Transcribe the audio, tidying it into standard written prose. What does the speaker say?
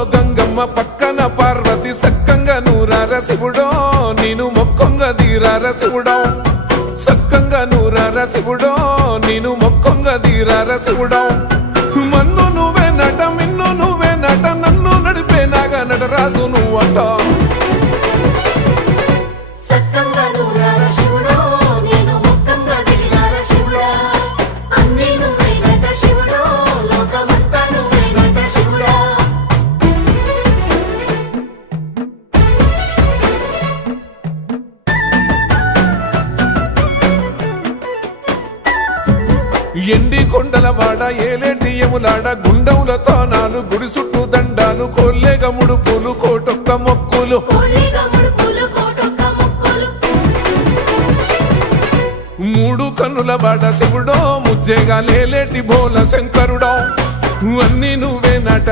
ఊళ్ళో గంగమ్మ పక్కన పార్వతి సక్కంగా నూరార శివుడో నేను మొక్కొంగ దీరార శివుడో సక్కంగా నూరార శివుడో నేను మొక్కొంగ దీరార శివుడో మన్ను నువ్వే నట మిన్ను నువ్వే నట నన్ను నడిపే నాగా నటరాజు నువ్వట ఎండి కొండల వాడ ఏలేటి యములాడ గుండములతో నాలు గుడి చుట్టూ దండాలు కొల్లేగ ముడుపులు కోటొక్క మొక్కులు మూడు కన్నుల వాడ శివుడో ముజ్జేగా లేలేటి బోల శంకరుడో అన్నీ నువ్వే నట